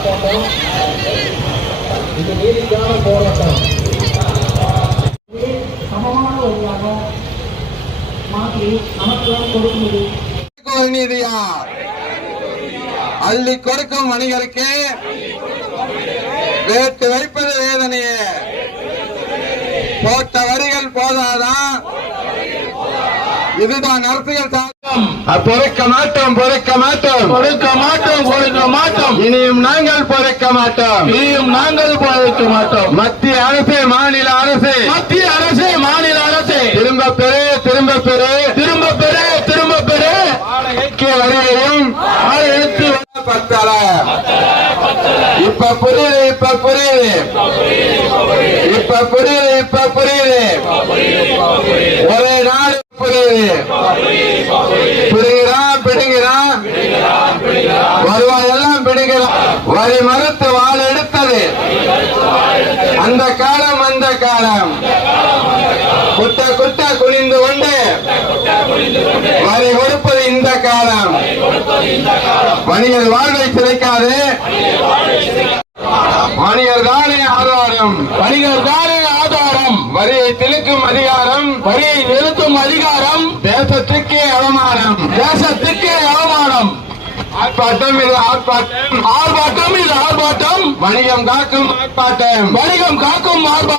ஆர்ப்பாட்டம் இது நீதிக்கான போராட்டம் சமமான வழியாக மாற்றி நமக்கெல்லாம் அள்ளி கொடுக்கும் வணிகருக்கு வேட்டு வைப்பது வேதனையே போட்ட வரிகள் போதாதான் இதுதான் அரசியல் பொறுக்க மாட்டோம் பொறுக்க மாட்டோம். கொடுக்க மாட்டோம் கொடுக்க மாட்டோம். இனியும் நாங்கள் பொறுக்க மாட்டோம். இனியும் நாங்கள் கொடுக்க மாட்டோம். மத்திய அரசு மாநில அரசு. மத்திய அரசு மாநில அரசு. திரும்ப பெறு திரும்ப பெறு. திரும்ப பெறு திரும்ப பெறு. வாடகைக்கு வரியையும் எடுத்து பத்தல இப்ப புரியுது இப்ப புரியுது. இப்ப புரியுது இப்ப புரியுது. ஒரே நாடு புரியுது. வரி மறுத்து வாழ் எடுத்தது அந்த காலம் அந்த காலம். குட்ட குட்ட குனிந்து கொண்டு வரி கொடுப்பது இந்த காலம். வணிகர் வாழ்வை சிதைக்காது. வணிகர் தானே ஆதாரம். வணிகர் தானே ஆதாரம். வரியை திணிக்கும் அதிகாரம் வரியை நிறுத்தும் அதிகாரம் தேசத்துக்கே அவமானம். தேசத்துக்கு ஆர்ப்பாட்டம் இது ஆர்ப்பாட்டம். ஆர்ப்பாட்டம் இது ஆர்ப்பாட்டம். வணிகம் காக்கும் ஆர்ப்பாட்டம். வணிகம் காக்கும் ஆர்ப்பாட்டம்.